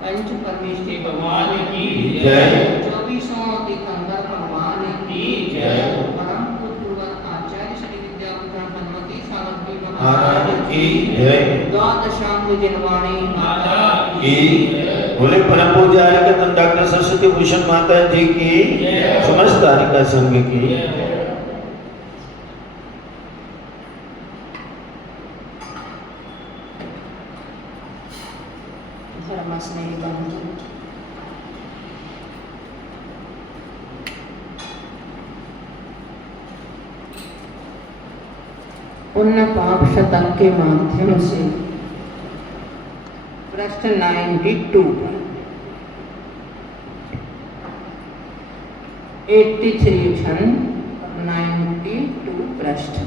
पंच परमेष्ठी भगवान की जय। 24वां तीर्थंकर भगवान की जय। परम पूज्य आचार्य श्री विद्यापीठ हनुमती सागर महाराज की जय। द्वादशांग जिनवाणी माता की बोले परम पूज्य आर्यकतन डॉक्टर सरस्वती भूषण माता जी की समस्त आर्यका संघ की। धर्म स्नेही बंधु, पुण्य पाप शतक के माध्यम से पृष्ठ 92 पर 83 क्षण 92 पृष्ठ।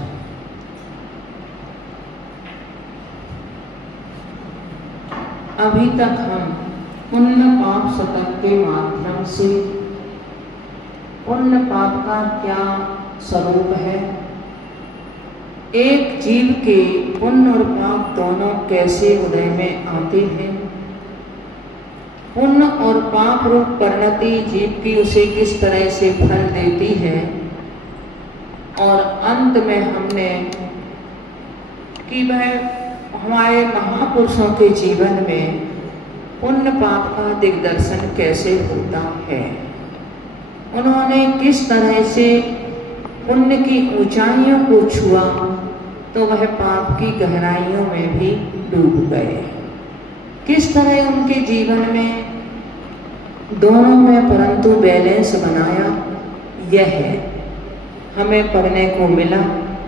अभी तक हम पुण्य पाप शतक के माध्यम से पुण्य पाप का क्या स्वरूप है, एक जीव के पुण्य और पाप दोनों कैसे उदय में आते हैं, पुण्य और पाप रूप परिणति जीव की उसे किस तरह से फल देती है, और अंत में हमने कि वह हमारे महापुरुषों के जीवन में पुण्य पाप का दिग्दर्शन कैसे होता है, उन्होंने किस तरह से पुण्य की ऊंचाइयों को छुआ तो वह पाप की गहराइयों में भी डूब गए, किस तरह उनके जीवन में दोनों में परंतु बैलेंस बनाया, यह हमें पढ़ने को मिला।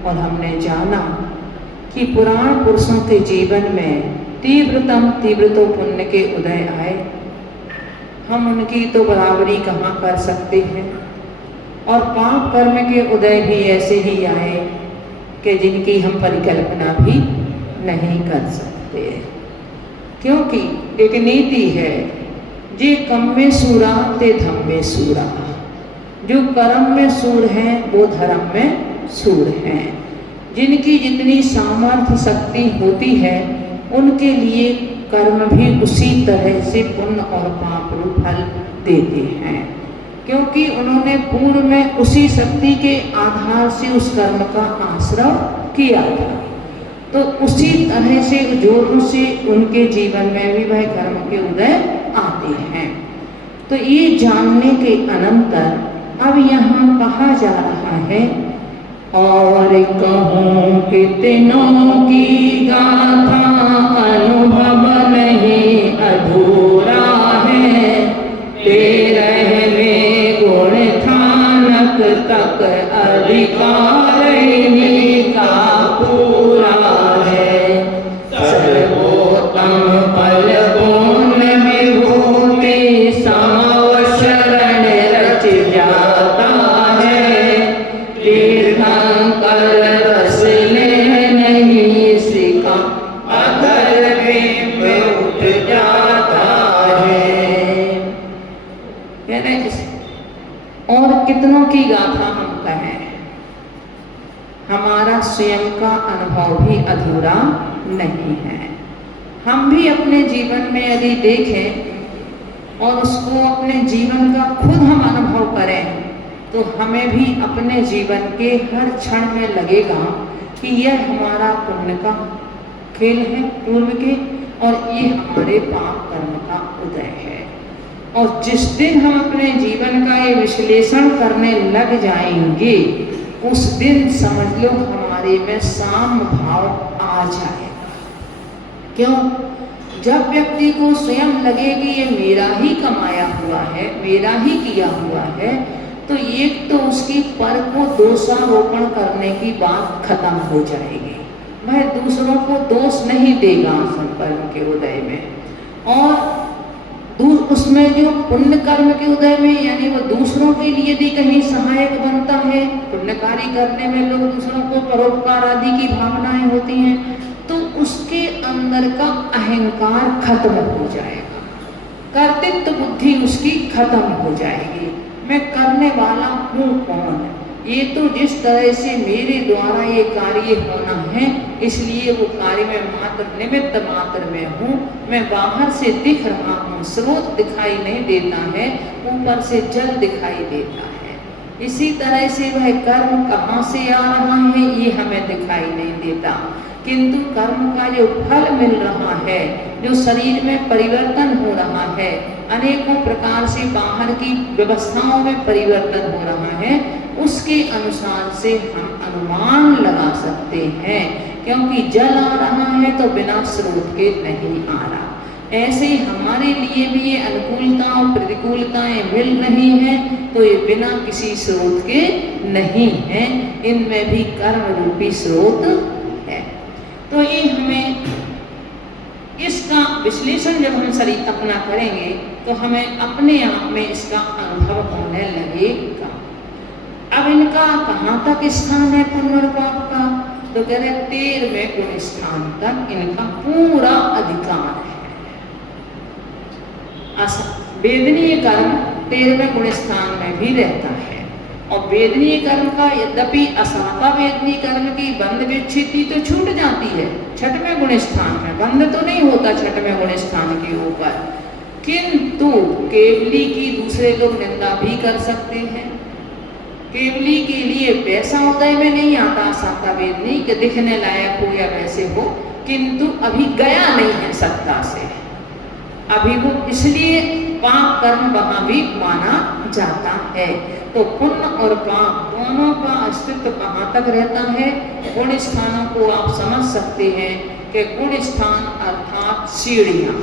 और हमने जाना कि पुराण पुरुषों के जीवन में तीव्रतम तीव्रतो पुण्य के उदय आए, हम उनकी तो बराबरी कहाँ कर सकते हैं, और पाप कर्म के उदय भी ऐसे ही आए कि जिनकी हम परिकल्पना भी नहीं कर सकते, क्योंकि एक नीति है, जे कम में सूरा ते धम में सूरा, जो कर्म में सूर हैं वो धर्म में सूर हैं, जिनकी जितनी सामर्थ्य शक्ति होती है उनके लिए कर्म भी उसी तरह से पुण्य और पाप रूप फल देते हैं, क्योंकि उन्होंने पूर्व में उसी शक्ति के आधार से उस कर्म का आश्रय किया था, तो उसी तरह से जोर से उनके जीवन में भी वह कर्म के उदय आते हैं। तो ये जानने के अनंतर अब यहाँ कहा जा रहा है, और कहूँ कितनों की गाथा अनुभव नहीं अधूरा है, तेरह में गुण थानक तक अधिकार का पूरा है, सर्वोत्तम फल गुण विभूति समवशरण रच जाता है, तीर्थंकर रस ले नहीं सिका अधर में उठ जाता है। और कितनों की गाथा हम कहें, हमारा स्वयं का अनुभव भी अधूरा नहीं है। हम भी अपने जीवन में यदि देखें और उसको अपने जीवन का खुद हम अनुभव करें तो हमें भी अपने जीवन के हर क्षण में लगेगा कि यह हमारा पुण्य का खेल है पूर्व के, और ये हमारे पाप कर्म का उदय है। और जिस दिन हम अपने जीवन का ये विश्लेषण करने लग जाएंगे उस दिन समझ लो हमारे में साम भाव आ जाएगा। क्यों? जब व्यक्ति को स्वयं लगे कि ये मेरा ही कमाया हुआ है, मेरा ही किया हुआ है, तो एक तो उसकी पर को दोषारोपण करने की बात खत्म हो जाएगी, वह दूसरों को दोष नहीं देगा संकल्प के उदय में। और उसमें जो पुण्य कर्म के उदय में यानी वो दूसरों के लिए यदि कहीं सहायक बनता है, पुण्य कार्य करने में लोग दूसरों को परोपकार आदि की भावनाएं होती हैं, तो उसके अंदर का अहंकार खत्म हो जाएगा, कर्तृत्व बुद्धि उसकी खत्म हो जाएगी। मैं करने वाला हूँ कौन, ये तो जिस तरह से मेरे द्वारा ये कार्य होना है, इसलिए वो कार्य में मात्र निमित्त मात्र में हूँ। मैं बाहर से दिख रहा हूँ, स्रोत दिखाई नहीं देता है, ऊपर से जल दिखाई देता है। इसी तरह से वह कर्म कहाँ से आ रहा है ये हमें दिखाई नहीं देता, किंतु कर्म का जो फल मिल रहा है, जो शरीर में परिवर्तन हो रहा है, अनेकों प्रकार से बाहर की व्यवस्थाओं में परिवर्तन हो रहा है, उसके अनुसार से हम अनुमान लगा सकते हैं। क्योंकि जल आ रहा है तो बिना स्रोत के नहीं आ रहा। ऐसे ही हमारे लिए भी ये अनुकूलता और प्रतिकूलताएं मिल रही हैं, तो ये बिना किसी स्रोत के नहीं है, इनमें भी कर्म रूपी स्रोत है। तो ये हमें इसका विश्लेषण जब हम शरीर अपना करेंगे तो हमें अपने आप में इसका अनुभव होने लगेगा। अब इनका कहाँ तक स्थान है पुण्य और पाप का, तो कह रहे 13वें गुण स्थान तक इनका पूरा अधिकार है। वेदनीय कर्म 13वें गुण स्थान में भी रहता है, और वेदनीय कर्म का यद्यपि असाता वेदनीय कर्म की बंध विच्छेदी तो छूट जाती है 6वें गुण स्थान में, बंध तो नहीं होता 6वें गुण स्थान के ऊपर, किंतु केवली की दूसरे लोग निंदा भी कर सकते हैं। केवली के लिए वैसा उदय में नहीं आता असाता वेदनी कि दिखने लायक हो या वैसे हो, किंतु अभी गया नहीं है सत्ता से, अभी वो इसलिए पाप कर्म वहां भी माना जाता है। तो पुण्य और पाप दोनों का अस्तित्व कहाँ तक रहता है, गुण स्थानों को आप समझ सकते हैं कि गुण स्थान अर्थात सीढ़ियाँ।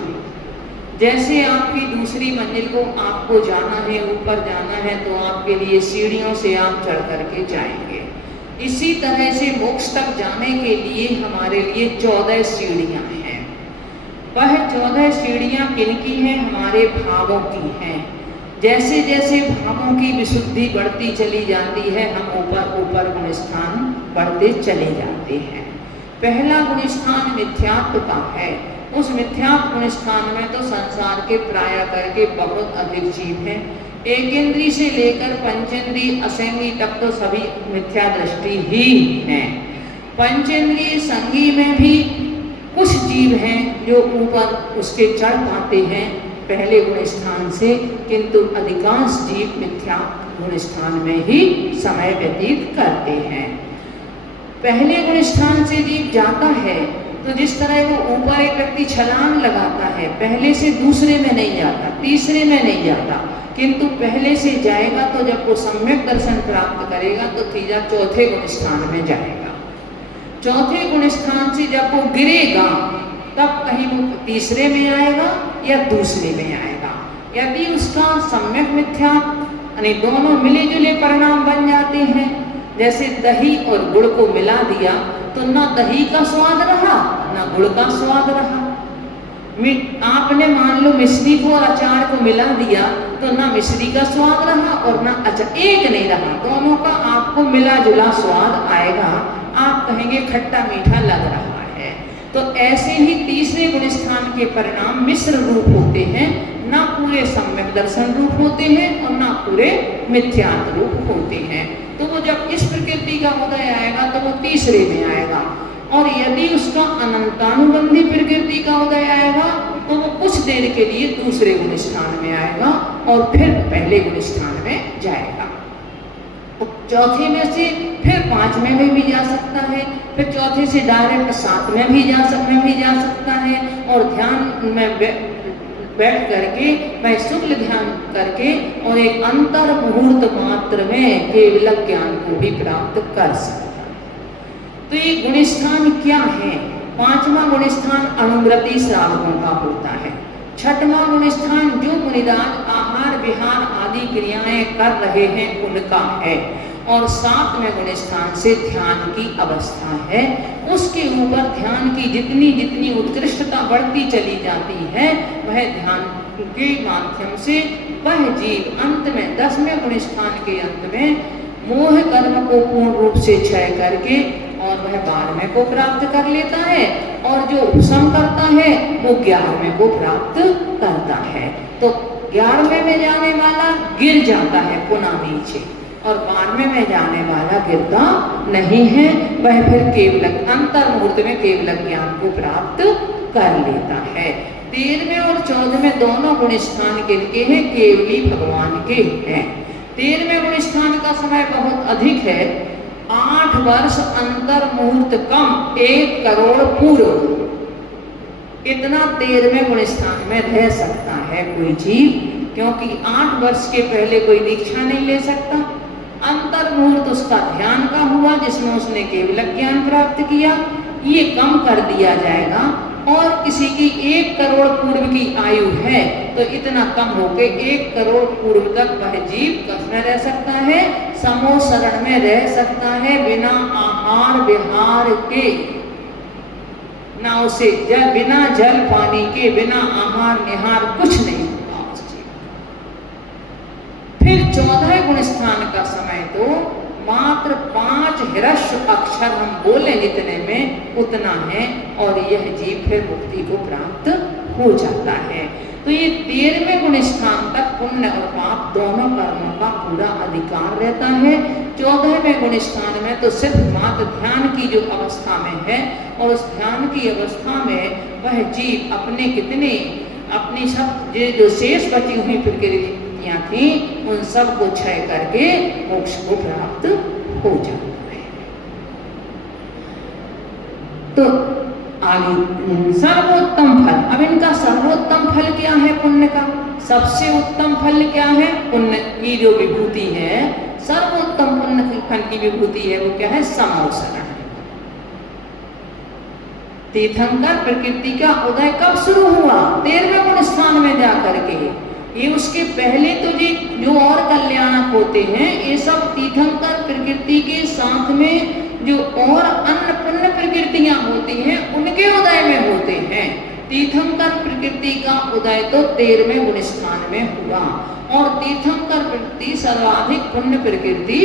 जैसे आपकी दूसरी मंजिल को आपको जाना है, ऊपर जाना है, तो आपके लिए सीढ़ियों से आप चढ़ करके जाएंगे। इसी तरह से मोक्ष तक जाने के लिए हमारे लिए 14 सीढ़ियाँ हैं। वह 14 सीढ़ियाँ किनकी हैं, हमारे भावों की हैं। जैसे जैसे भावों की विशुद्धि बढ़ती चली जाती है, हम ऊपर ऊपर गुण स्थान बढ़ते चले जाते हैं। पहला गुण स्थान मिथ्यात्व का है। उस मिथ्यात्व गुण स्थान में तो संसार के प्राय करके बहुत अधिक जीव हैं। एक इंद्री से लेकर पंचेंद्रीय असेंद्री तक तो सभी मिथ्या दृष्टि ही हैं। पंचेंद्रीय संगी में भी कुछ जीव हैं जो ऊपर उसके चढ़ पाते हैं पहले गुण स्थान से, किंतु अधिकांश जीव मिथ्या गुण स्थान में ही समय व्यतीत करते हैं। पहले गुण स्थान से जीव जाता है तो जिस तरह वो ऊपर एक व्यक्ति छलांग लगाता है, पहले से दूसरे में नहीं जाता, तीसरे में नहीं जाता, किंतु पहले से जाएगा तो जब वो सम्यक दर्शन प्राप्त करेगा तो तीजा चौथे गुण स्थान में जाएगा। चौथे गुण स्थान से जब वो गिरेगा तब कहीं वो तीसरे में आएगा या दूसरे में आएगा। यदि उसका सम्यक मिथ्या यानी दोनों मिले जुले परिणाम बन जाते हैं, जैसे दही और गुड़ को मिला दिया तो ना दही का स्वाद रहा ना गुड़ का स्वाद रहा। आपने मान लो मिश्री को और अचार को मिला दिया तो ना मिश्री का स्वाद रहा और ना अचार, एक नहीं रहा, दोनों का आपको मिला जुला स्वाद आएगा, आप कहेंगे खट्टा मीठा लग रहा है। तो ऐसे ही तीसरे गुण स्थान के परिणाम मिश्र रूप होते हैं, ना पूरे सम्यक दर्शन रूप होते हैं और ना पूरे मिथ्यात्व रूप होते हैं। तो वो जब इस प्रकृति का उदय आएगा तो वो तीसरे में आएगा, और यदि उसका अनंतानुबंधी प्रकृति का उदय आएगा तो वो कुछ देर के लिए दूसरे गुण स्थान में आएगा और फिर पहले गुण स्थान में जाएगा। चौथे में से फिर 5वें में भी जा सकता है, फिर चौथे से डायरेक्ट 7वें भी जा सकता है, और ध्यान में बैठ करके मैं शुक्ल ध्यान करके और एक अंतर मुहूर्त मात्र में केवल ज्ञान को भी प्राप्त कर सकता है। तो ये गुण स्थान क्या है? 5वां गुण स्थान अनुव्रति श्रावकों का होता है। 6वां गुण स्थान जो मुनिराज आहार विहार आदि क्रियाएं कर रहे हैं उनका है, और 7वें गुण स्थान से ध्यान की अवस्था है। उसके ऊपर ध्यान की जितनी जितनी उत्कृष्टता बढ़ती चली जाती है, वह ध्यान के माध्यम से वह जीव अंत में 10वें गुण स्थान के अंत में मोह कर्म को पूर्ण रूप से क्षय करके और वह 12वें को प्राप्त कर लेता है, और जो उपशम करता है वो 11वें को प्राप्त करता है। तो 11वें में जाने वाला गिर जाता है पुनः नीचे, और बानवे में जाने वाला गिरता नहीं है। वह फिर केवल अंतर मुहूर्त में केवल ज्ञान को प्राप्त कर लेता है। 13वें और 14वें दोनों गुण स्थान किनके हैं? केवली भगवान के हैं। 13वें गुण स्थान का समय बहुत अधिक है, 8 वर्ष अंतर मुहूर्त कम 1 करोड़ पूर्व, इतना 13वें गुण स्थान में रह सकता है कोई जीव, क्योंकि 8 वर्ष के पहले कोई दीक्षा नहीं ले सकता। अंतर मुहूर्त उसका ध्यान का हुआ जिसमें उसने केवल ज्ञान प्राप्त किया, ये कम कर दिया जाएगा। और किसी की 1 करोड़ पूर्व की आयु है तो इतना कम होके 1 करोड़ पूर्व तक वह जीव कसमें रह सकता है? समो शरण में रह सकता है, बिना आहार विहार के, ना उसे बिना जल पानी के, बिना आहार निहार कुछ नहीं होगा उस जीव। फिर 14वें गुण स्थान का समय तो मात्र 5 हिरस्व अक्षर हम बोले इतने में उतना है, और यह जीव फिर मुक्ति को प्राप्त हो जाता है। तो ये 13वें गुण स्थान तक पुण्य और पाप दोनों कर्मों का पूरा अधिकार रहता है। 14वें गुण स्थान में तो सिर्फ मात्र ध्यान की जो अवस्था में है, और उस ध्यान की अवस्था में वह जीव अपनी सब जो शेष बची हुई प्रकृतियां थी उन सब को क्षय करके मोक्ष को प्राप्त हो जाता है। तो आगे सर्वोत्तम फल, अब इनका सर्वोत्तम फल क्या है? पुण्य का सबसे उत्तम फल क्या है? पुण्य की जो विभूति है, सर्वोत्तम पुण्य फल की विभूति है वो क्या है? समोसरण। तीर्थंकर प्रकृति का उदय कब शुरू हुआ? 13वें गुण स्थान में जाकर के। ये उसके पहले तो जो और कल्याणक होते हैं ये सब तीर्थंकर प्रकृति के साथ में जो और अन्य पुण्य प्रकृतियां होती हैं उनके उदय में होते हैं। तीर्थंकर प्रकृति का उदय तो 13वें गुण स्थान में हुआ, और तीर्थंकर प्रकृति सर्वाधिक पुण्य प्रकृति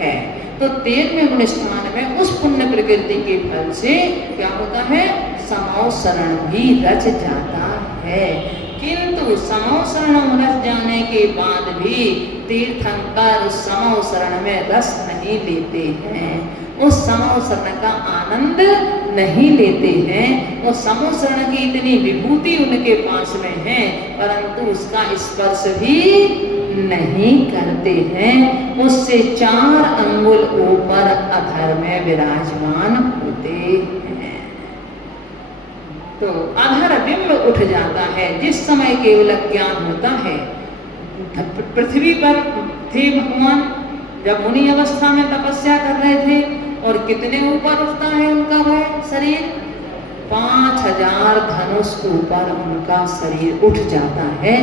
है। तो 13वें गुण स्थान में उस पुण्य प्रकृति के फल से क्या होता है? समोसरण भी रच जाता है। किंतु समोसरण रच जाने के बाद भी तीर्थंकर समोसरण में रस नहीं लेते हैं, उस समोसरण का आनंद नहीं लेते हैं। वो समोसरण की इतनी विभूति उनके पास में है परंतु उसका स्पर्श भी नहीं करते हैं। उससे 4 अंगुल ऊपर अधर में विराजमान होते हैं। तो अधर बिंब उठ जाता है जिस समय केवल ज्ञान होता है। पृथ्वी पर थे भगवान जब मुनि अवस्था में तपस्या कर रहे थे, और कितने ऊपर उठता है उनका वह शरीर? 5000 धनुष ऊपर उनका शरीर उठ जाता है।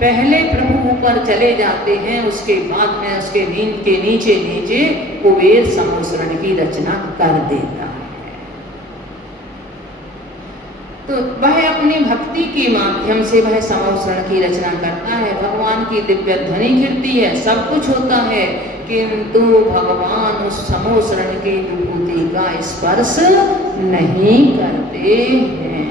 पहले प्रभु ऊपर चले जाते हैं, उसके बाद में उसके नींद के नीचे नीचे कुबेर समोसरण की रचना कर देता है। तो वह अपनी भक्ति के माध्यम से वह समोसरण की रचना करता है। भगवान की दिव्य ध्वनि गिरती है, सब कुछ होता है, किंतु भगवान उस समोसरण की विभूति का स्पर्श नहीं करते हैं।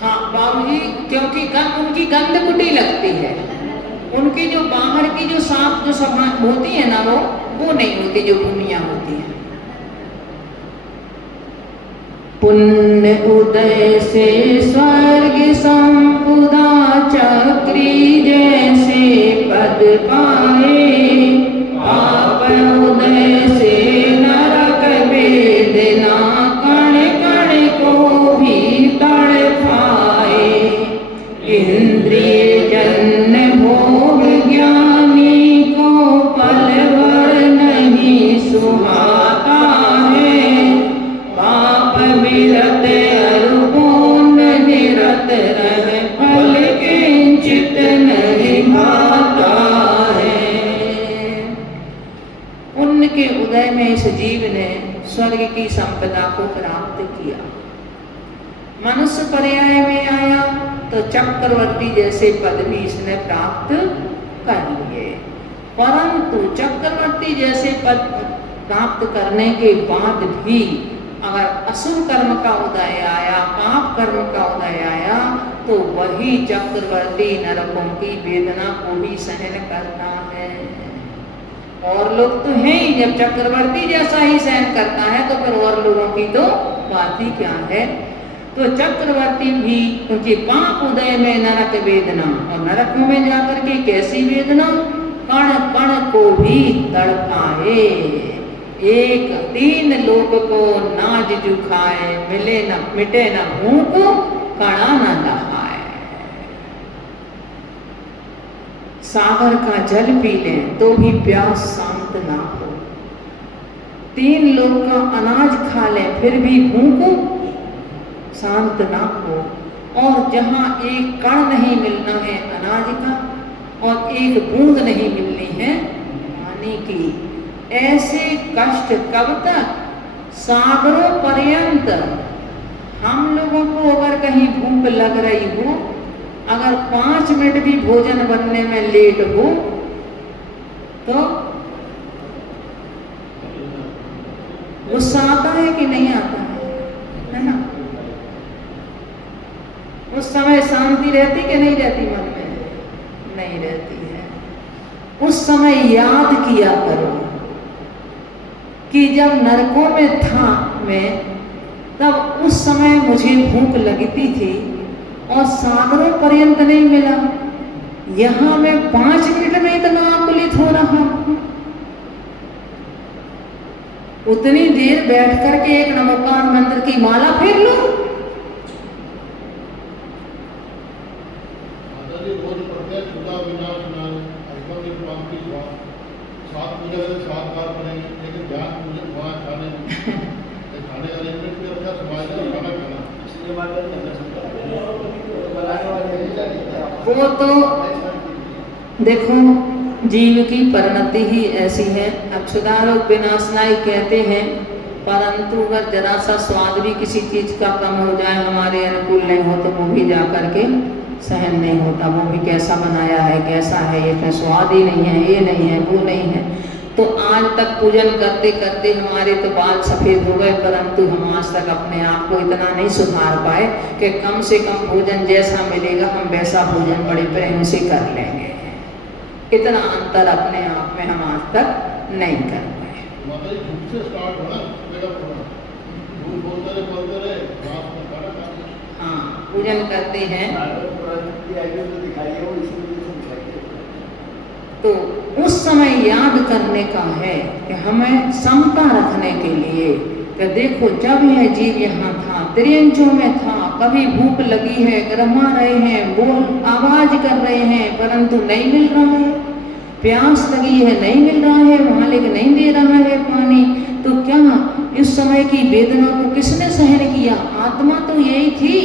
हाँ बाबूजी, क्योंकि उनकी गंध कुटी लगती है, उनकी जो बाहर की जो सांप जो सभा होती है ना वो नहीं होती, जो भूमियां होती है। पुण्य उदय से स्वर्ग संपुदा चक्री जैसे पद पाए, पाप उदय से नरक वेदना कण कण को भी तड़पाए। इंद्रिय जन्य भोग ज्ञानी को पल भर नहीं सुहाता है। पाप विरत अरुण निरत रह फल किंचित नहीं भाता है। पुण्य जीव ने स्वर्ग की संपदा को प्राप्त किया। मनुष्य पर्याय में आया तो चक्रवर्ती जैसे पद भी इसने प्राप्त कर लिए, परंतु चक्रवर्ती जैसे पद प्राप्त करने के बाद भी अगर असुर कर्म का उदय आया, पाप कर्म का उदय आया, तो वही चक्रवर्ती नरकों की वेदना को भी सहन करता है। और लोग तो हैं ही, जब चक्रवर्ती जैसा ही सहन करता है तो फिर और लोगों की तो बात ही क्या है। तो चक्रवर्ती भी क्योंकि पाप उदय में नरक वेदना, और नरक में जाकर के कैसी वेदना, कण कण को भी तड़पाए, एक 3 लोक को नाज जुखाए, मिले न मिटे न भूख, कणा न दहाए। सागर का जल पी लें तो भी प्यास शांत ना हो, 3 लोक का अनाज खा लें फिर भी भूख शांत ना हो, और जहाँ एक कण नहीं मिलना है अनाज का और एक बूंद नहीं मिलनी है पानी की, ऐसे कष्ट कब तक, सागरों पर्यंत। हम लोगों को अगर कहीं भूख लग रही हो, अगर 5 मिनट भी भोजन बनने में लेट हो तो गुस्सा आता है कि नहीं आता है ना? उस समय शांति रहती कि नहीं रहती मन में? नहीं रहती है। उस समय याद किया करो कि जब नरकों में था मैं, तब उस समय मुझे भूख लगती थी और सागरों पर्यंत नहीं मिला, यहाँ मैं 5 मिनट में इतना आकुलित हो रहा हूं। उतनी देर बैठ करके एक नमोकार मंत्र की माला फेर लो। वो तो देखो जीव की परिणति ही ऐसी है। अक्षुदारोग विनाशनाई कहते हैं, परंतु अगर जरा सा स्वाद भी किसी चीज का कम हो जाए, हमारे अनुकूल नहीं हो, तो वो भी जा करके सहन नहीं होता। वो भी कैसा बनाया है, कैसा है, ये तो स्वाद ही नहीं है, ये नहीं है, वो नहीं है। तो आज तक पूजन करते करते हमारे तो बाल सफ़ेद हो गए, परंतु हम आज तक अपने आप को इतना नहीं सुधार पाए कि कम से कम भोजन जैसा मिलेगा हम वैसा भोजन बड़े प्रेम से कर लेंगे। इतना अंतर अपने आप में हम आज तक नहीं कर पाए। हाँ, पूजन करते हैं तो उस समय याद करने का है कि हमें समता रखने के लिए कि देखो जब यह जीव यहाँ था, त्रियंचों में था, कभी भूख लगी है, गरमा रहे हैं, बोल आवाज कर रहे हैं, परंतु नहीं मिल रहा है, प्यास लगी है, नहीं मिल रहा है, मालिक नहीं दे रहा है पानी, तो क्या इस समय की वेदना को किसने सहन किया? आत्मा तो यही थी,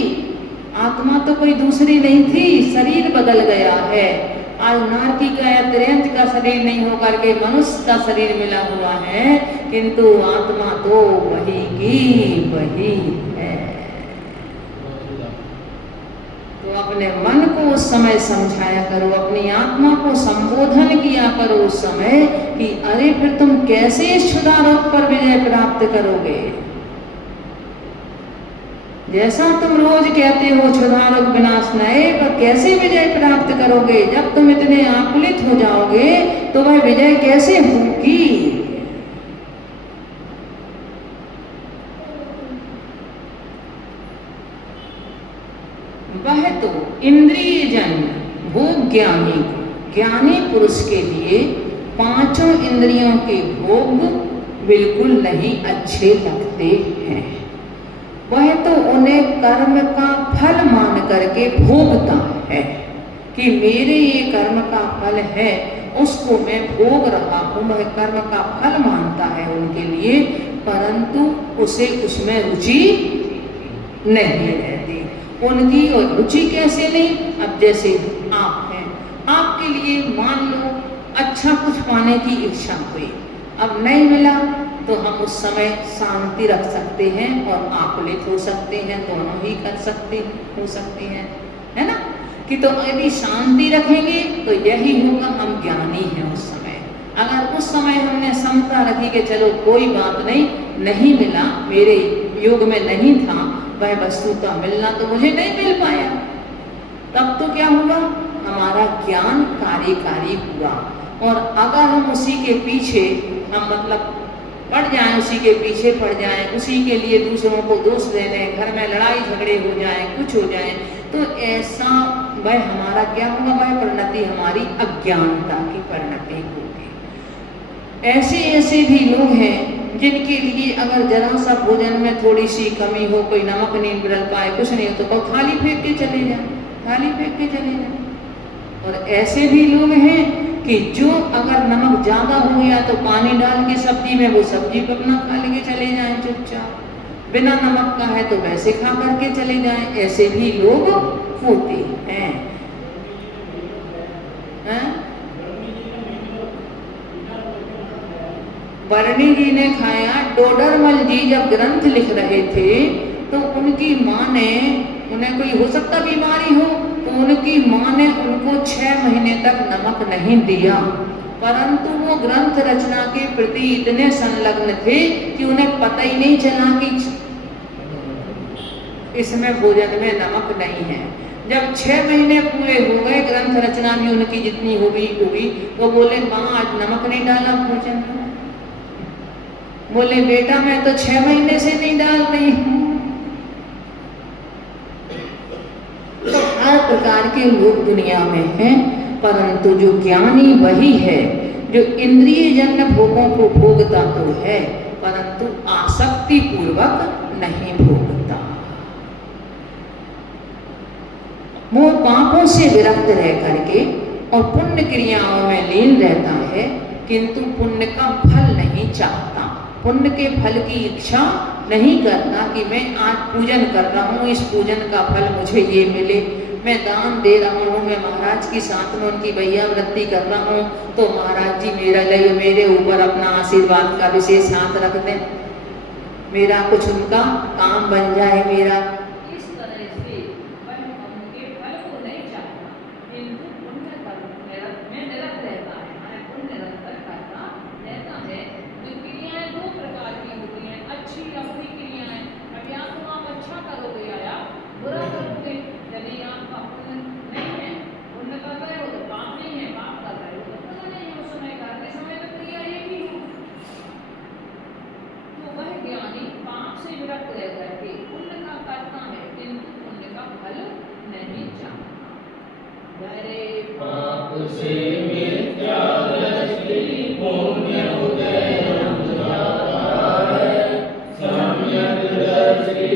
आत्मा तो कोई दूसरी नहीं थी, शरीर बदल गया है। आज नारकी का या त्रियंच का शरीर नहीं होकर के मनुष्य का शरीर मिला हुआ है, किंतु आत्मा तो वही की वही है। तो अपने मन को उस समय समझाया करो, अपनी आत्मा को संबोधन किया करो उस समय कि अरे फिर तुम कैसे इस क्षुधारोग पर विजय प्राप्त करोगे? जैसा तुम रोज कहते हो क्षुधारोग विनाशनाय, पर कैसे विजय प्राप्त करोगे? जब तुम इतने आकुलित हो जाओगे तो वह विजय कैसे होगी? वह तो इंद्रिय जन भोग ज्ञानी को, ज्ञानी पुरुष के लिए 5 इंद्रियों के भोग बिल्कुल नहीं अच्छे लगते हैं। वह तो उन्हें कर्म का फल मान करके भोगता है कि मेरे ये कर्म का फल है, उसको मैं भोग रहा हूँ, वह कर्म का फल मानता है उनके लिए, परंतु उसे उसमें रुचि नहीं रहती। उनकी और रुचि कैसे नहीं? अब जैसे आप हैं, आपके लिए मान लो अच्छा कुछ पाने की इच्छा हुई, अब नहीं मिला तो हम उस समय शांति रख सकते हैं और आकुलित हो सकते हैं, दोनों ही हो सकते हैं, है ना। कि तो यदि शांति रखेंगे तो यही होगा, हम ज्ञानी हैं उस समय। अगर उस समय हमने समता रखी कि चलो कोई बात नहीं मिला, मेरे योग में नहीं था, वह वस्तु का मिलना तो मुझे नहीं मिल पाया, तब तो क्या हुआ, हमारा ज्ञान कार्यकारी हुआ। और अगर हम उसी के पीछे हम मतलब पड़ जाएं, उसी के पीछे पड़ जाएं, उसी के लिए दूसरों को दोष दे दें, घर में लड़ाई झगड़े हो जाएं, कुछ हो जाए, तो ऐसा वह हमारा क्या होगा, वह परिणति हमारी अज्ञानता की परिणति होगी। ऐसे भी लोग हैं जिनके लिए अगर जरा सा भोजन में थोड़ी सी कमी हो, कोई नमक नहीं मिल पाए, कुछ नहीं हो, तो थाली फेंक के चले जाए, थाली फेंक के चले जाए। और ऐसे भी लोग हैं कि जो अगर नमक ज़्यादा हो गया तो पानी डाल के सब्जी में वो सब्जी को अपना खा लेके चले जाएं चुपचाप, बिना नमक का है तो वैसे खा करके चले जाएं। ऐसे भी लोग होते हैं, वर्णी जी ने खाया, डोडरमल जी जब ग्रंथ लिख रहे थे तो उनकी माँ ने, उन्हें कोई हो सकता बीमारी हो, तो उनकी माँ ने उनको 6 महीने तक नमक नहीं दिया, परंतु वो ग्रंथ रचना के प्रति इतने संलग्न थे कि उन्हें पता ही नहीं चला कि इसमें भोजन में नमक नहीं है। जब 6 महीने पूरे हो गए, ग्रंथ रचना में उनकी जितनी हुई तो बोले, माँ आज नमक नहीं डाला भोजन में। बोले, बेटा मैं तो 6 महीने से नहीं डाल रही हूँ। तो हर प्रकार के लोग दुनिया में हैं, परंतु जो ज्ञानी वही है जो इंद्रिय जन्य भोगों को भोगता तो है, परंतु आसक्ति पूर्वक नहीं भोगता। वो पापों से विरक्त रह करके और पुण्य क्रियाओं में लीन रहता है, किंतु पुण्य का फल नहीं चाहता, पुण्य के फल की इच्छा नहीं करता कि मैं आज पूजन कर रहा हूँ, इस पूजन का फल मुझे ये मिले, मैं दान दे रहा हूँ, मैं महाराज की साथ में उनकी भैया वृत्ति कर रहा हूँ, तो महाराज जी मेरे ऊपर अपना आशीर्वाद का विशेष हाथ रख दें, मेरा कुछ उनका काम बन जाए मेरा। इस तरह से वह उनके फल को नहीं चाहता, किंतु पुण्य कर्म में निरत रहता है, पुण्य निरंतर करता रहता है। जो क्रियाएं 2 प्रकार की होती हैं, अच्छी अपनी क्रियाएं, अब या तो आप अच्छा करोगे या बुरा करोगे। यदि आपका पुण्य नहीं है, पुण्य कर रहे हो तो पाप नहीं है, पाप कर रहे हो तो पुण्य नहीं है, उस समय करते समय तो क्रिया एक ही हो। तो वह ज्ञानी पाप से विरक्त रह करके पुण्य का करता है, किंतु पुण्य का फल नहीं चाहता। डरे पाप से मिथ्या दृष्टि पुण्य उदय सम्यक दृष्टि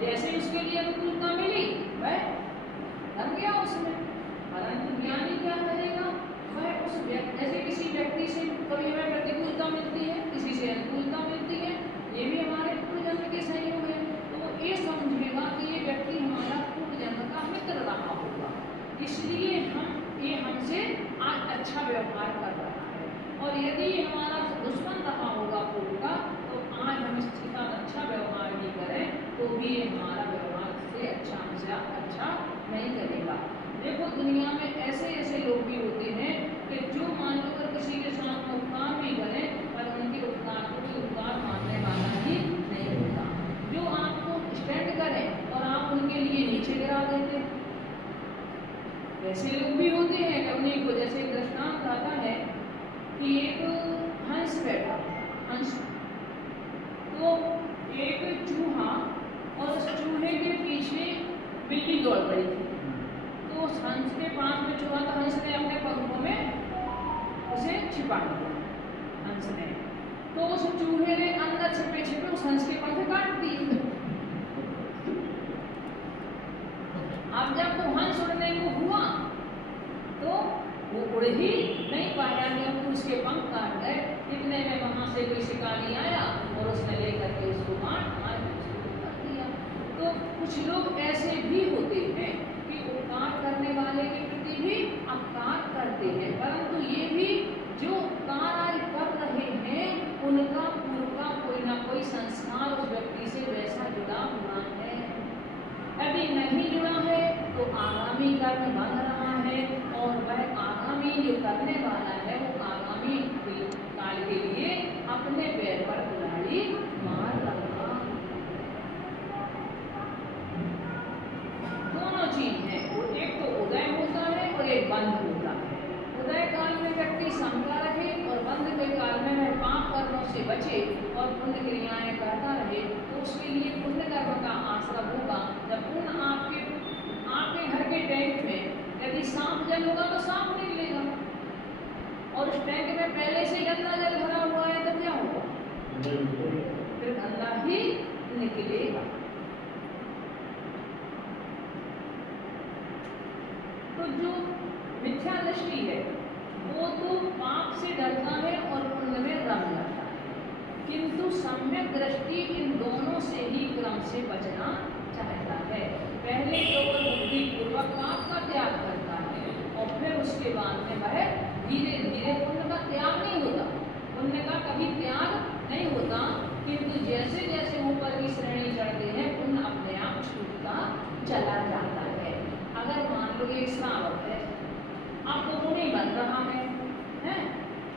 जैसे उसके लिए अनुकूलता मिली वह लग गया उसमें। परंतु ज्ञानी क्या करेगा, वह उस व्यक्ति, जैसे किसी व्यक्ति से कभी हमें प्रतिकूलता मिलती है, किसी से अनुकूलता मिलती है, ये भी हमारे पूर्व जन्म के संयोग है, तो वो ये समझेगा कि ये व्यक्ति हमारा पूर्व जन्म का मित्र रहा होगा, इसलिए ये हमसे आज अच्छा व्यवहार कर रहा है। और यदि हमारा दुश्मन रहा होगा पूर्व का, तो आज हम इसके साथ अच्छा व्यवहार नहीं करें तो भी हमारा व्यवहार से अच्छा नहीं करेगा। देखो दुनिया में ऐसे लोग भी होते हैं कि जो मान लो अगर किसी के साथ उपकार नहीं करें पर उनके उपकार ऐसे लोग भी होते हैं कभी को, जैसे दृष्टांत आता है कि एक हंस बैठा, हंस, तो एक चूहा और उस चूहे के पीछे बिल्ली दौड़ पड़ी थी। तो उस हंस के पास में चूहा, तो हंस ने अपने पंखों में उसे छिपा दिया, हंस ने। तो उस चूहे ने अंदर छिपे छिपे उस हंस के पंख काट दिए। अब जब तो हंस उड़ने को हुआ तो वो उड़ ही नहीं पाया, जब उसके पंख काट गए। इतने में वहां से कोई शिकारी आया और उसने लेकर के उसको मार कर दिया। तो कुछ लोग ऐसे भी होते हैं कि उपकार करने वाले के प्रति भी अपकार करते हैं, परंतु ये भी जो उपकार कर रहे हैं उनका पूर्व का कोई ना कोई संस्कार उस व्यक्ति से वैसा जुड़ा हुआ है। यदि नहीं जुड़ा है तो आगामी कर्म बन रहा है, और वह आगामी जो करने वाला है वो आगामी काल के लिए अपने पैर पर कुल्हाड़ी मार रहा। दोनों चीज है, एक तो उदय होता है और एक बंध होता है। उदय काल में व्यक्ति समता रहे और बंध के काल में वह पाप कर्मों से बचे और पुण्य क्रियाएं करता रहे, तो उसके लिए पुण्य कर्म का आश्रम होगा। जब पुण्य आपके घर के टैंक में यदि सांप जल होगा तो सांप निकलेगा, और उस टैंक में पहले से गंदा जल भरा हुआ है तो क्या होगा? फिर गंदा ही निकलेगा। तो जो मिथ्या दृष्टि है वो तो पाप से डरता है और पुण्य में रम जाता है, किंतु सम्यक दृष्टि इन दोनों से ही क्रम से बचना चाहता है। पहले तो वह बुद्धि पूर्वक पाप का त्याग करता है और फिर उसके बाद में वह धीरे धीरे पुण्य का त्याग नहीं होता, पुण्य का कभी त्याग नहीं होता, किंतु जैसे जैसे ऊपर की श्रेणी चढ़ते हैं पुण्य अपने आप छूटता चला जाता है। अगर मान लो एक श्रावक है, आपको मुनि बन रहा है,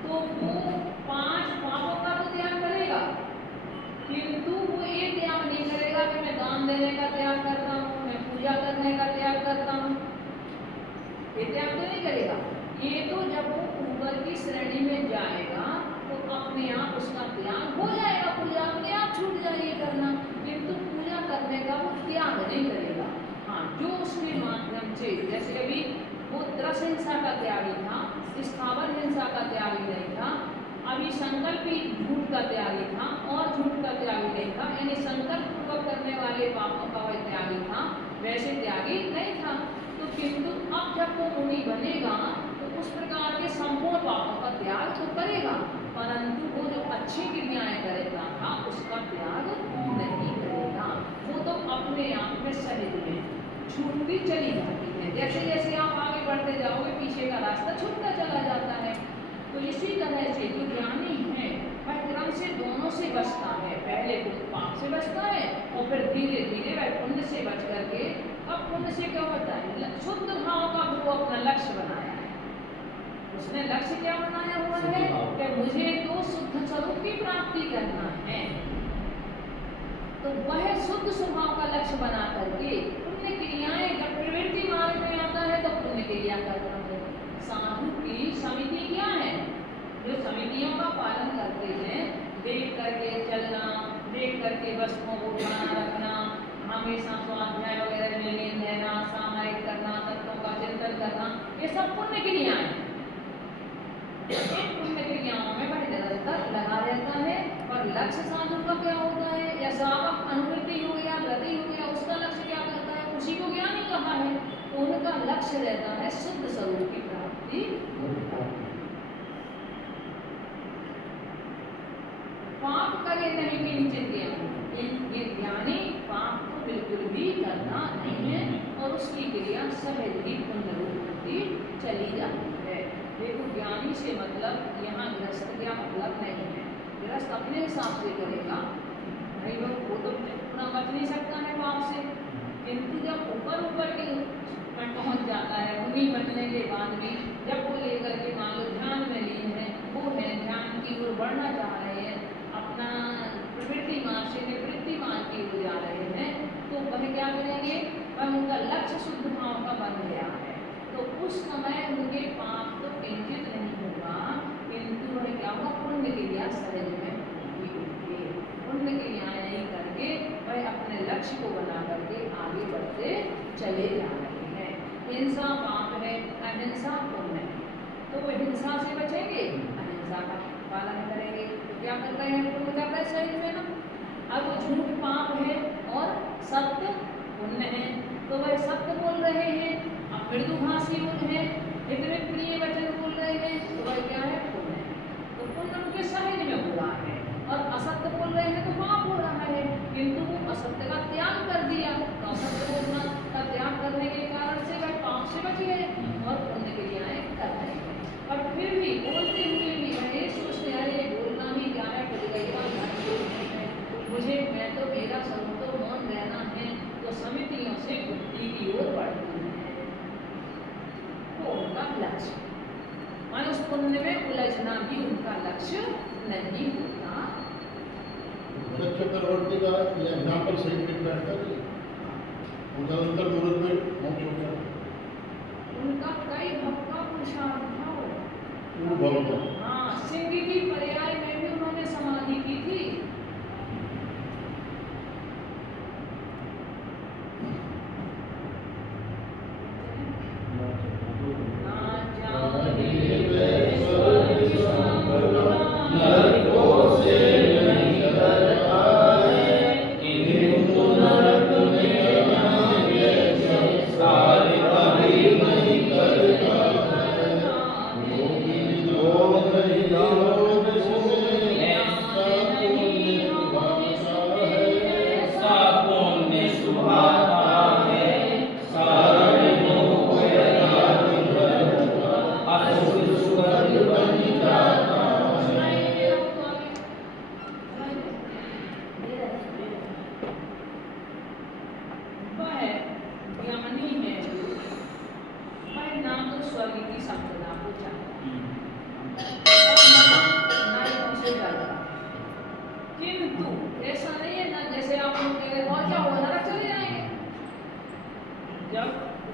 तो वो 5 पापों का तो त्याग करेगा, किंतु वो ये त्याग नहीं करेगा कि मैं दान देने का त्याग करता हूँ, मैं पूजा करने का त्याग करता हूँ, ये त्याग तो नहीं करेगा। ये तो जब वो ऊपर की श्रेणी में जाएगा तो अपने आप उसका त्याग हो जाएगा, पूजा अपने आप छूट जाएगी करना, किंतु पूजा करने का वो त्याग नहीं करेगा। हाँ, जो उसके माध्यम से, जैसे अभी वो त्रस हिंसा का त्यागी था, स्थावर हिंसा का त्यागी नहीं था, अभी संकल्पी झूठ का त्यागी था और झूठ का त्यागी नहीं था, यानी संकल्प पूर्वक करने वाले पापों का वह त्यागी था, वैसे त्यागी नहीं था। तो किंतु अब जब वो मुनि बनेगा तो उस प्रकार के संपूर्ण पापों का त्याग तो करेगा, परंतु वो जो अच्छी क्रियाएं करेगा था उसका त्याग नहीं करेगा। वो तो अपने आप में सहज में छूटती चली जाती है। जैसे जैसे आप आगे बढ़ते जाओगे पीछे का रास्ता छूटता चला जाता है। तो इसी तरह से जो ज्ञानी है वह क्रम से दोनों से बचता है, पहले वो पाप से बचता है और फिर धीरे धीरे वह पुण्य से बच करके, अब पुण्य से क्या होता है, शुद्ध भाव का वो अपना लक्ष्य बनाया है। उसने लक्ष्य क्या बनाया हुआ है कि मुझे तो शुद्ध स्वरूप की प्राप्ति करना है, तो वह शुद्ध स्वभाव का लक्ष्य बना करके पुण्य क्रियाएं, जब प्रवृत्ति मार्ग में आता है तो पुण्य क्रिया करता है। साधु की समिति क्या है, जो समितियों का पालन करते हैं, देख करके चलना, देख करके वस्तुओं को उठाना रखना, हमेशा स्वाध्याय वगैरह में लीन रहना, सामायिक करना, तत्वों का चिंतन करना, ये सब पुण्य क्रियाएं हैं। पुण्य क्रियाओं में वह निरंतर लगा रहता है। पर लक्ष्य साधु का क्या होता है, या सावक अनुवृत्ति हो गया, गति हो गया, उसका लक्ष्य क्या करता है, उसी को ज्ञानी कहा है। उनका लक्ष्य रहता है शुद्ध स्वरूप की प्राप्ति। पाप करे नहीं किंचित ये ज्ञानी पाप को बिल्कुल भी करना नहीं है और उसकी क्रिया सहज ही पुण्य रूप होती चली जाती है। देखो, ज्ञानी से मतलब यहाँ गृहस्थ का मतलब नहीं है। गृहस्थ अपने हिसाब से करेगा, भाई लोग वो तो पूरा बच नहीं सकता है पाप से, किंतु जब ऊपर के में पहुँच जाता है, मुनि बनने के बाद भी जब वो लेकर के मान लो ध्यान में लीन है, वो है ध्यान की ओर बढ़ना चाह रहे हैं, अपना प्रवृत्ति मार्ग से निवृत्ति मार्ग की ओर जा रहे हैं, तो वह क्या करेंगे, वह उनका लक्ष्य शुद्ध भाव का बन गया है। तो लक्ष्य को बना करके आगे बढ़ते चले जा रहे हैं। हिंसा पाप है, अहिंसा पुण्य है। तो वो हिंसा से बचेंगे, अहिंसा का पालन करेंगे, तो क्या कर रहे हैं, पुण्य कर रहे हैं शरीर में ना। अब वो झूठ पाप है और सत्य पुण्य है, तो वह सत्य बोल रहे हैं, अब मृदुभाषी है, इतने प्रिय वचन बोल रहे हैं, तो वह क्या है, पुण्य है। तो पुण्य उनके शरीर में हो रहा है, और असत्य बोल रहे हैं तो पाप हो रहा है। किंतु वो असत्य का त्याग कर दिया, तो असत्य बोलना का त्याग करने के कारण से वह पाप से बच गए और पुण्य क्रियाएं कर रहे हैं। पर फिर भी बोलते हुए भी अरे सोचते अरे बोलना ही क्या है, मुझे मैं तो मेरा स्वरूप तो मौन रहना है, तो समितियों से बुद्धि की ओर बढ़ती है। वो उनका लक्ष्य, मान उस पुण्य में उलझना भी उनका लक्ष्य नहीं होता। चक्रवर्ती का एग्जाम्पल सही फिट बैठता है, उनका मुहूर्त में मोक्ष हो गया। उनका कई भक्त का पुरुषार्थ था वो भक्त है। हाँ, सिंह की पर्याय में भी उन्होंने समाधि की थी।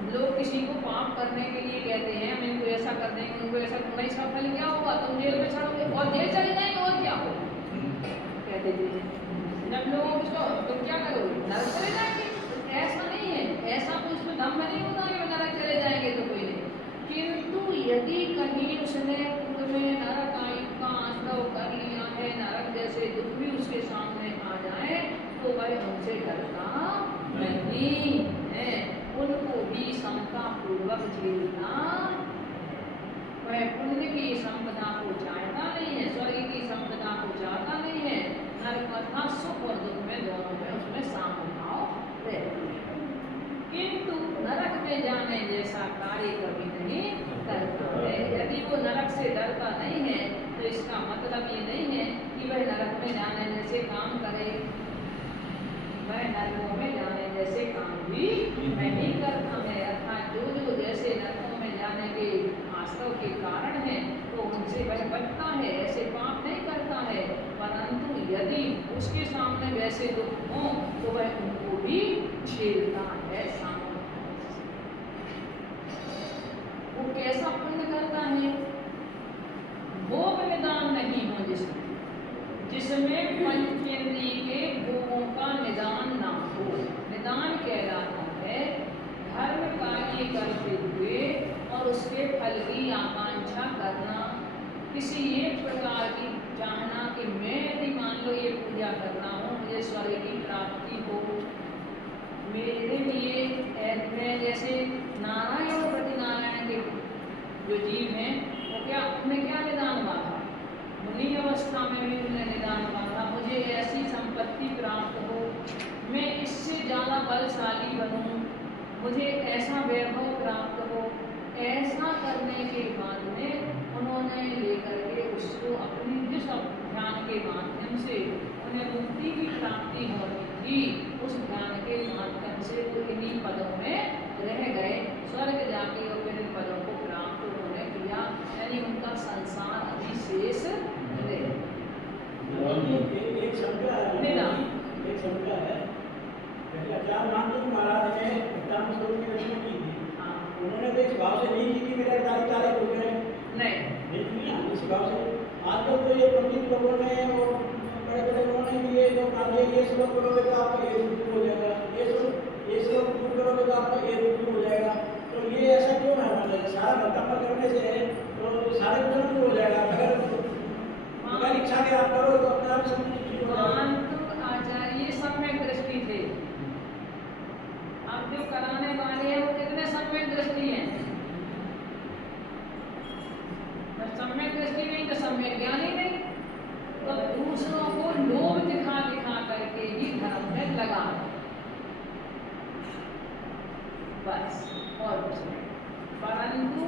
लोग किसी को पाप करने के लिए कहते हैं हम इनको ऐसा कर देंगे, उनको ऐसा, तुम्हारी इसका फल क्या होगा, तुम जेल में चढ़ोगे और जेल चले जाएंगे और क्या होगा, कहते थे। जब लोग उसको तुम क्या करोगे, नरक चले जाएंगे। तो ऐसा नहीं है, ऐसा तो उसमें दम नहीं होता कि नरक चले जाएंगे तो कोई नहीं। किंतु यदि कहीं उसने तुम्हें नरक का आश्रय कर लिया है, नरक जैसे दुख भी उसके सामने आ जाए तो वह उनसे डरता नहीं है, उनको भी समता पूर्वक झेलना। वह पुण्य की संपदा को चाहता नहीं है, स्वर्ग की संपदा को चाहता नहीं है, नरक तथा सुख और दुख में दोनों में उसमें सामभाव रहती है। किंतु नरक में जाने जैसा कार्य कभी नहीं करता है। यदि वो नरक से डरता नहीं है तो इसका मतलब ये नहीं है कि वह नरक में जाने जैसे काम करे, वह नरकों में जाने जैसे काम भी नहीं करता है। अर्थात जो जो जैसे नरकों में जाने के आश्रय के कारण है तो उनसे वह बचता है, ऐसे पाप नहीं करता है। परंतु यदि उसके सामने वैसे दुख हों तो वह उनको भी झेलता है। वो कैसा पुण्य करता है, भोग निदान नहीं हो जिसमें पंचेंद्रिय के भोगों का निदान ना हो। निदान कहलाता है धर्म कार्य करते हुए और उसके फल की आकांक्षा करना, किसी एक प्रकार की चाहना कि मैं यदि मान लो ये पूजा करना हो, मुझे स्वर्ग की प्राप्ति हो, मेरे लिए मैं जैसे नारायण और प्रतिनारायण के जो जीव हैं वो क्या, उन्हें क्या निदान मांगा, मुनि अवस्था में भी उन्हें निदान मांगा, मुझे ऐसी संपत्ति प्राप्त हो, मैं इससे ज़्यादा बलशाली बनूं, मुझे ऐसा वैभव प्राप्त हो। ऐसा करने के बाद में उन्होंने लेकर के उसको अपनी जिस ध्यान के माध्यम से उन्हें मुक्ति की प्राप्ति होनी थी, उस ध्यान के माध्यम से वो इन्हीं पदों में रह गए, स्वर्ग जाके और फिर इन पदों को प्राप्त उन्होंने किया, यानी उनका संसार अधिशेष रहे। एक शंका है, अचार नाथ महाराज ने उत्तम स्वरूप की रचना की थी, उन्होंने तो इस भाव से नहीं की कि मेरे तारीख हो गए, नहीं किया इस भाव से। आजकल तो ये पंडित लोगों ने और बड़े बड़े लोगों ने ये जो कार्य ये श्लोक करोगे तो आपका ये हो जाएगा, बस और कुछ नहीं। परंतु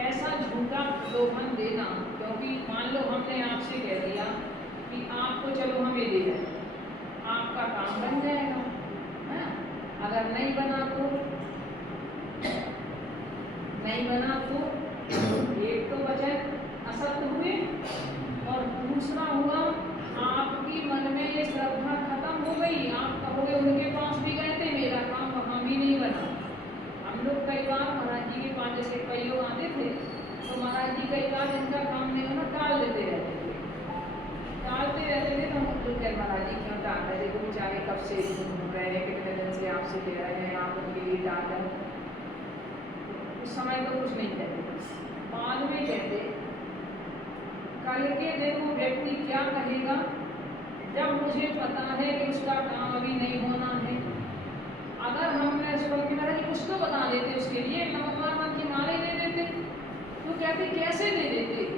ऐसा झूठा प्रलोभन देना, क्योंकि मान लो हमने आपसे कह दिया कि आपको चलो हम ये दे रहे हैं, आपका काम बन जाएगा, है ना? अगर नहीं बना तो एक तो वचन असत्य हुए और दूसरा हुआ आपकी मन में ये श्रद्धा खत्म हो गई। आप कहोगे उनके पास भी गए थे, मेरा काम वहाँ भी नहीं बना। हम लोग कई बार महाराज जी के पास जैसे कई लोग आते थे तो महाराज जी कई बार इनका काम नहीं होना टालते रहते थे। तो हम लोग कह महाराज जी क्यों टाल रहे, देखो बेचारे कब से घूम रहे हैं, कितने दिन से आपसे कह रहे हैं, आप उनके लिए टाल रहे हैं। उस समय तो कुछ नहीं कहते, बाद में कहते कल के दिन वो व्यक्ति क्या कहेगा, जब मुझे पता है कि उसका काम अभी नहीं होना है। अगर हमने उसको महाराज कुछ तो बता देते, उसके लिए नमक की माले दे देते, तो कहते कैसे दे देते,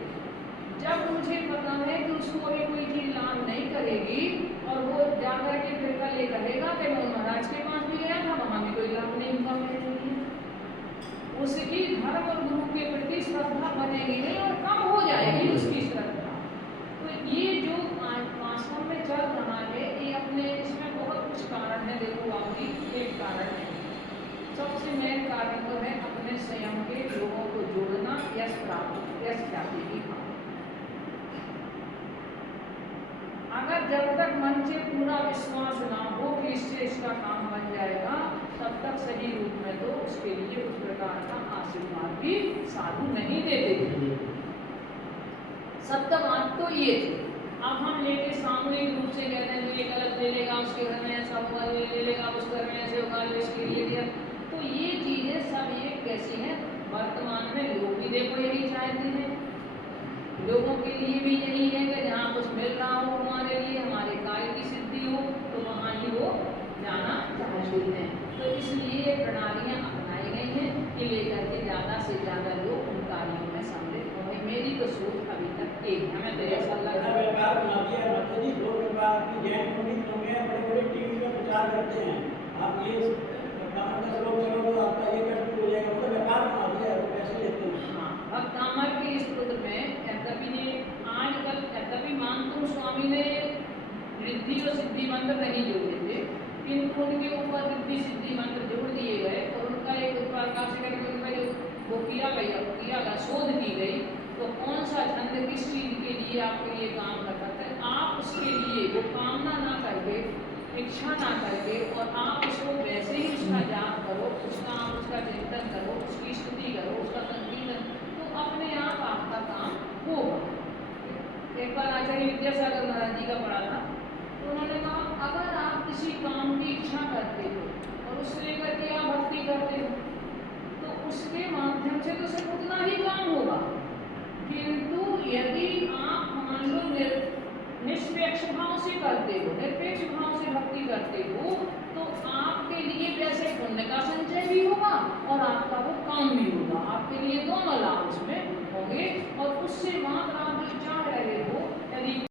जब मुझे पता है कि उसको अभी कोई चीज लाभ नहीं करेगी और वो जाकर के फिर कल ये कहेगा कि मैं महाराज के पास भी गया था, वहां भी कोई लाभ नहीं हुआ मेरे लिए, उसकी धर्म और गुरु के प्रति श्रद्धा बनेगी नहीं और कम हो जाएगी उसकी श्रद्धा। तो ये जो वास्तव में चल रहा है, ये अपने इसमें बहुत कुछ कारण है। देखो आपकी एक कारण है, सबसे मेन कारण तो है अपने स्वयं के लोगों को जोड़ना, यश प्राप्त, यश प्राप्ति की भावना। अगर जब तक मन से पूरा विश्वास ना हो कि इससे इसका काम बन जाएगा, तब तक सही रूप में तो उसके लिए उस प्रकार का आशीर्वाद भी साधु नहीं देते। सत्य बात तो ये थी। अब हम लेके सामूहिक रूप से कहते हैं जो ये गलत ले लेगा, उसके घर में ऐसा होगा, ये ले लेगा, उस घर में ऐसे होगा, इसके लिए दिया, तो ये चीजें सब ये कैसी हैं। वर्तमान में लोग भी देखो यही चाहते हैं, लोगों के लिए भी यही है कि जहाँ कुछ मिल रहा हो हमारे लिए, हमारे कार्य की सिद्धि हो, तो वहाँ ही वो जाना चाहते हैं। तो इसलिए ये प्रणालियाँ अपनाई गई हैं कि लेकर के ज़्यादा से ज़्यादा लोग उन कार्यों में सम्मिलित होंगे। मेरी तो सोच अभी तक एक है, हमें तो ऐसा लग रहा है। व्यापार बना दिया मतलब जी, लोग व्यापार की जैन पंडित होंगे, बड़े-बड़े टीवी में प्रचार करते हैं, आप ये भक्तामल का श्लोक चलो तो आपका ये कष्ट हो जाएगा, मतलब व्यापार बना दिया, पैसे लेते हैं। हाँ, भक्तामल के स्तोत्र में यद्यपि ने आजकल यद्यपि मानतू स्वामी ने रिद्धि और सिद्धि मंत्र नहीं जोड़े थे, किंतु उनके ऊपर रिद्धि सिद्धि मंत्र जोड़ दिए गए और उनका एक प्रकार से करके उनका जो वो किया गया शोध की गई, तो कौन सा छंद किस चीज के लिए आपके लिए काम कर सकता है, आप उसके लिए वो कामना ना करके, इच्छा ना करके, और आप उसको वैसे ही उसका जाप करो, उसका चिंतन करो, उसकी स्तुति करो, उसका संकीर्तन, तो अपने आप आपका काम होगा। एक बार आचार्य विद्यासागर महाराज जी का पढ़ा था, तो उन्होंने कहा अगर आप किसी काम की इच्छा करते हो और उससे लेकर के आप भक्ति करते हो, तो उसके माध्यम से तो सिर्फ उतना ही काम होगा, किंतु यदि आप मान लो निष्पेक्ष भाव से करते हो, निरपेक्ष भाव से भक्ति करते हो, तो आपके लिए वैसे पुण्य का संचय भी होगा और आप